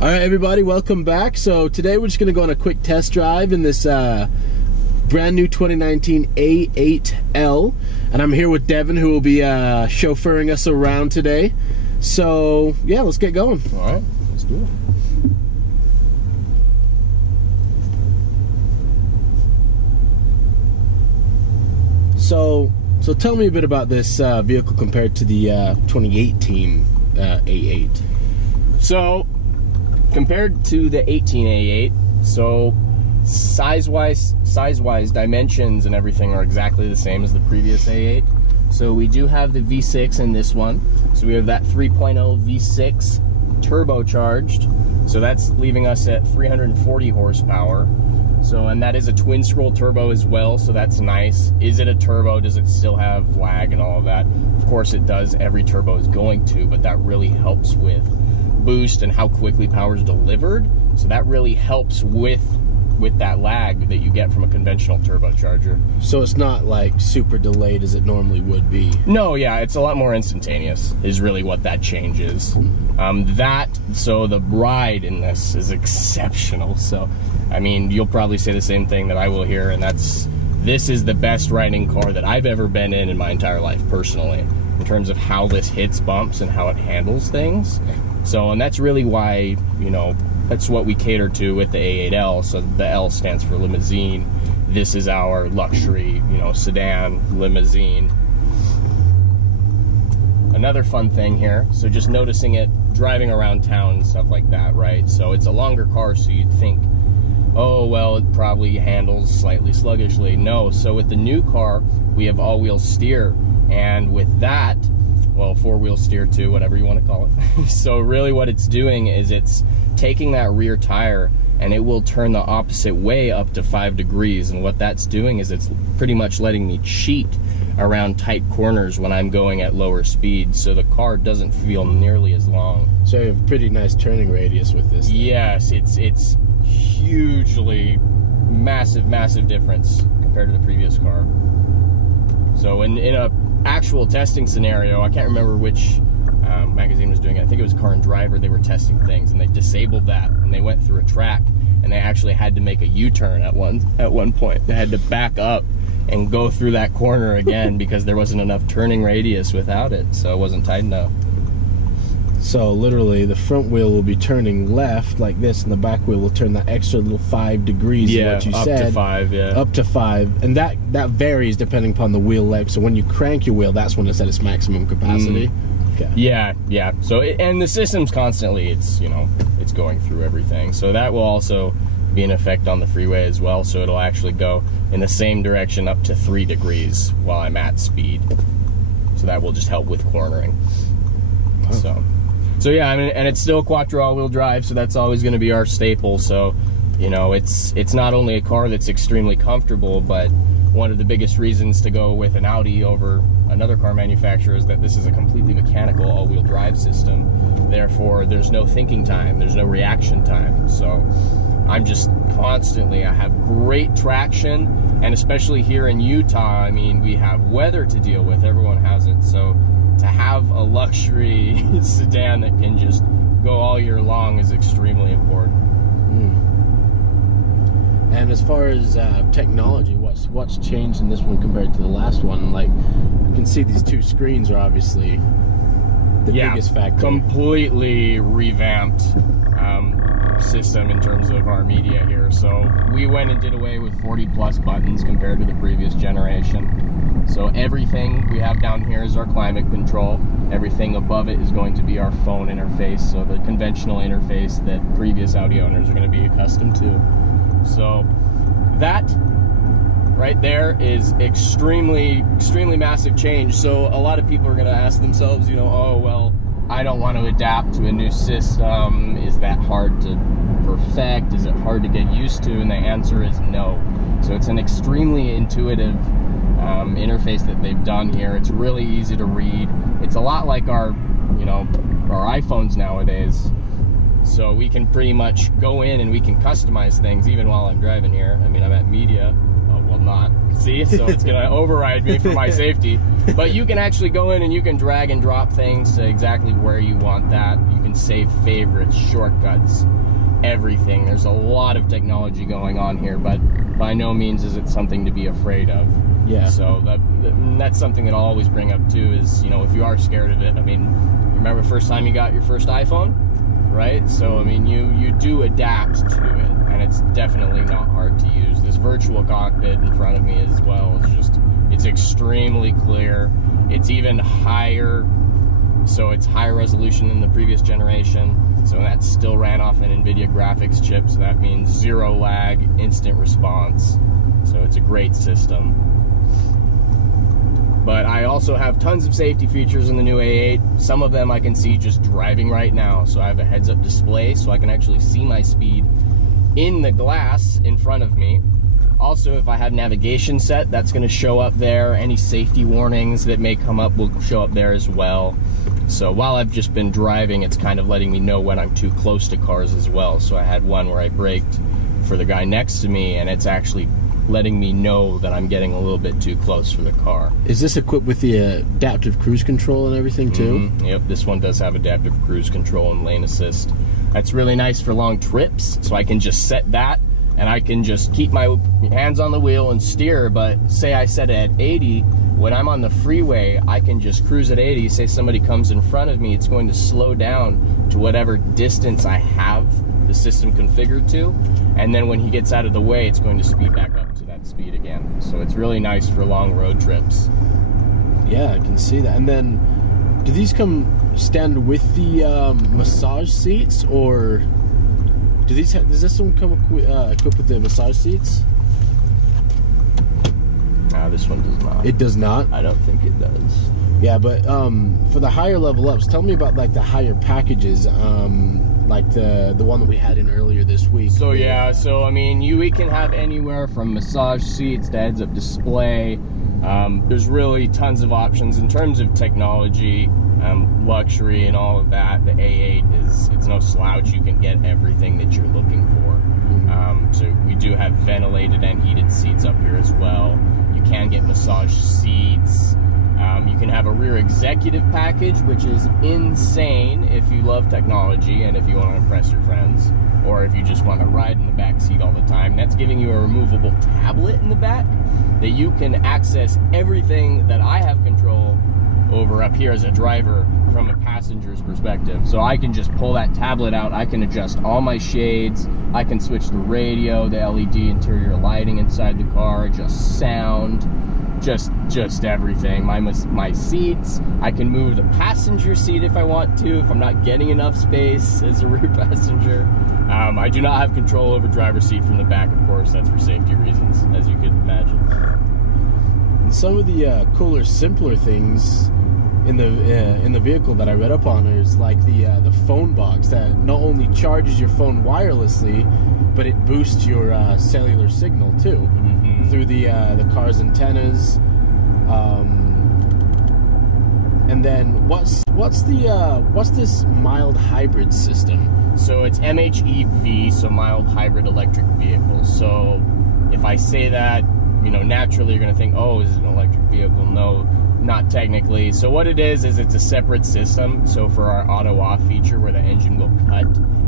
All right, everybody, welcome back. So today we're just going to go on a quick test drive in this brand new 2019 A8L. And I'm here with Devin, who will be chauffeuring us around today. So, yeah, let's get going. All right, let's do it. So tell me a bit about this vehicle compared to the 2018 A8. So, compared to the 18 A8, so size-wise, dimensions and everything are exactly the same as the previous A8. So we do have the V6 in this one. So we have that 3.0 V6 turbocharged. So that's leaving us at 340 horsepower. So, and that is a twin scroll turbo as well, so that's nice. Is it a turbo? Does it still have lag and all of that? Of course it does. Every turbo is going to, but that really helps with boost and how quickly power is delivered. So that really helps with that lag that you get from a conventional turbocharger. So it's not like super delayed as it normally would be. No, yeah, it's a lot more instantaneous is really what that change is. So the ride in this is exceptional. So, I mean, you'll probably say the same thing that I will here, and this is the best riding car that I've ever been in my entire life, personally, in terms of how this hits bumps and how it handles things. So, and that's really why, you know, that's what we cater to with the A8L. So the L stands for limousine. This is our luxury, you know, sedan limousine. Another fun thing here, so just noticing it driving around town and stuff like that, right? So it's a longer car, so you'd think, oh, well, it probably handles slightly sluggishly. No, so with the new car, we have all-wheel steer, and with that, well, four-wheel steer too, whatever you want to call it. So really what it's doing is it's taking that rear tire and it will turn the opposite way up to 5 degrees, and what that's doing is it's pretty much letting me cheat around tight corners when I'm going at lower speeds, so the car doesn't feel nearly as long. So you have a pretty nice turning radius with this thing. Yes, it's hugely massive difference compared to the previous car. So in a actual testing scenario, I can't remember which magazine was doing it. I think it was Car and Driver. They were testing things and they disabled that, and they went through a track and they actually had to make a U-turn at one point. They had to back up and go through that corner again because there wasn't enough turning radius without it, so it wasn't tight enough. So literally the front wheel will be turning left like this, and the back wheel will turn that extra little 5 degrees. Yeah, what you up said, to 5, yeah. Up to 5, and that varies depending upon the wheel length. So when you crank your wheel, that's when it's at its maximum capacity. Okay. Yeah. So and the system's constantly, it's going through everything. So that will also be an effect on the freeway as well. So it'll actually go in the same direction up to 3 degrees while I'm at speed. So that will just help with cornering. Wow. So yeah, I mean, and it's still quattro all-wheel drive, so that's always going to be our staple. So, you know, it's not only a car that's extremely comfortable, but one of the biggest reasons to go with an Audi over another car manufacturer is that this is a completely mechanical all-wheel drive system. Therefore, there's no thinking time, there's no reaction time. So I'm just constantly, I have great traction, and especially here in Utah, I mean, we have weather to deal with, everyone has it. So to have a luxury sedan that can just go all year long is extremely important. And as far as technology, what's changed in this one compared to the last one? Like, you can see these two screens are obviously the biggest factor. Completely revamped system in terms of our media here. So we went and did away with 40+ buttons compared to the previous generation. So everything we have down here is our climate control. Everything above it is going to be our phone interface, so the conventional interface that previous Audi owners are going to be accustomed to. So that right there is extremely massive change. So a lot of people are going to ask themselves, you know, oh, well, I don't want to adapt to a new system. Is that hard to perfect? Is it hard to get used to? And the answer is no. So it's an extremely intuitive interface that they've done here. It's really easy to read. It's a lot like our iPhones nowadays. So we can pretty much go in and we can customize things even while I'm driving here. I mean, I'm at media. Oh, will not. See, so it's gonna override me for my safety. But you can actually go in and you can drag and drop things to exactly where you want that. You can save favorites, shortcuts, everything. There's a lot of technology going on here, but by no means is it something to be afraid of. Yeah. So that's something that I'll always bring up too, is, you know, if you are scared of it, I mean, remember the first time you got your first iPhone, right? So I mean, you do adapt to it, and it's definitely not hard to use. This virtual cockpit in front of me as well is just, it's extremely clear. It's even higher, so it's higher resolution than the previous generation. So that still ran off an NVIDIA graphics chip, so that means zero lag, instant response. So it's a great system. But I also have tons of safety features in the new A8. Some of them I can see just driving right now. So I have a heads-up display, so I can actually see my speed in the glass in front of me. Also, if I have navigation set, that's going to show up there. Any safety warnings that may come up will show up there as well. So while I've just been driving, it's kind of letting me know when I'm too close to cars as well. So I had one where I braked for the guy next to me, and it's actually letting me know that I'm getting a little bit too close for the car. Is this equipped with the adaptive cruise control and everything too? Yep, this one does have adaptive cruise control and lane assist. That's really nice for long trips, so I can just set that and I can just keep my hands on the wheel and steer. But say I set it at 80, when I'm on the freeway, I can just cruise at 80. Say somebody comes in front of me, it's going to slow down to whatever distance I have the system configured to, and then when he gets out of the way, it's going to speed back up to that speed again. So it's really nice for long road trips. Yeah, I can see that. And then, do these come stand with the massage seats, or does this one come equipped with the massage seats? This one does not. It does not? I don't think it does. Yeah, but for the higher level ups, tell me about like the higher packages, like the one that we had in earlier this week. So yeah, so I mean, we can have anywhere from massage seats to heads-up display. There's really tons of options in terms of technology, luxury, and all of that. The A8 it's no slouch. You can get everything that you're looking for. So we do have ventilated and heated seats up here as well. You can get massage seats. You can have a rear executive package, which is insane if you love technology and if you want to impress your friends, or if you just want to ride in the back seat all the time. That's giving you a removable tablet in the back that you can access everything that I have control over up here as a driver from a passenger's perspective. So I can just pull that tablet out, I can adjust all my shades, I can switch the radio, the LED interior lighting inside the car, adjust sound, just everything. My seats, I can move the passenger seat if I want to, if I'm not getting enough space as a rear passenger. I do not have control over driver's seat from the back, of course. That's for safety reasons, as you could imagine. And some of the cooler, simpler things in the vehicle that I read up on is like the phone box that not only charges your phone wirelessly, but it boosts your cellular signal too through the car's antennas. And then what's this mild hybrid system? So it's MHEV, so mild hybrid electric vehicle. So if I say that, you know, naturally you're going to think, oh, is it an electric vehicle? No, not technically. So what it is it's a separate system. So for our auto off feature, where the engine will cut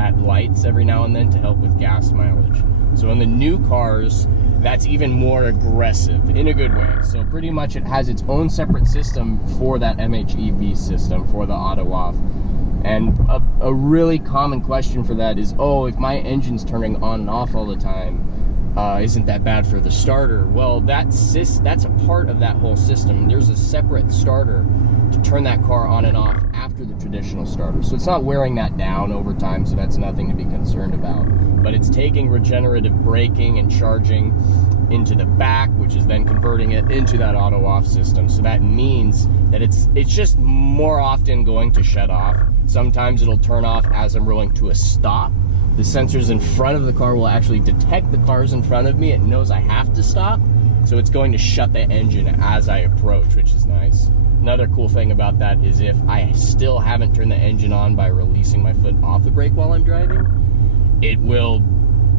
at lights every now and then to help with gas mileage. So in the new cars, that's even more aggressive in a good way. So pretty much it has its own separate system for that MHEV system for the auto off. And a really common question for that is, oh, if my engine's turning on and off all the time, isn't that bad for the starter? Well, that's a part of that whole system. There's a separate starter to turn that car on and off after the traditional starter. So it's not wearing that down over time, so that's nothing to be concerned about. But it's taking regenerative braking and charging into the back, which is then converting it into that auto off system. So that means that it's just more often going to shut off. Sometimes it'll turn off as I'm rolling to a stop. The sensors in front of the car will actually detect the cars in front of me. It knows I have to stop, so it's going to shut the engine as I approach, which is nice. Another cool thing about that is if I still haven't turned the engine on by releasing my foot off the brake while I'm driving, it will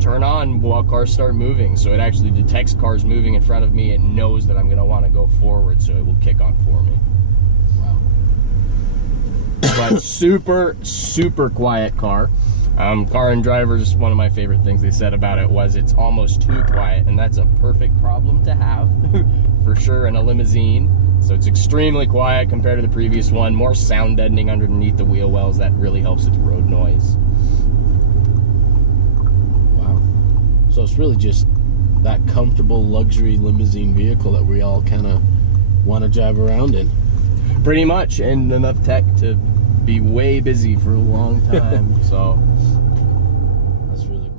turn on while cars start moving. So it actually detects cars moving in front of me. It knows that I'm going to want to go forward, so it will kick on for me. Wow. But super, super quiet car. Car and Drivers, one of my favorite things they said about it was it's almost too quiet, and that's a perfect problem to have for sure in a limousine. So it's extremely quiet compared to the previous one, more sound deadening underneath the wheel wells. That really helps with road noise. Wow. So it's really just that comfortable luxury limousine vehicle that we all kind of want to drive around in. Pretty much, and enough tech to be way busy for a long time. So That's really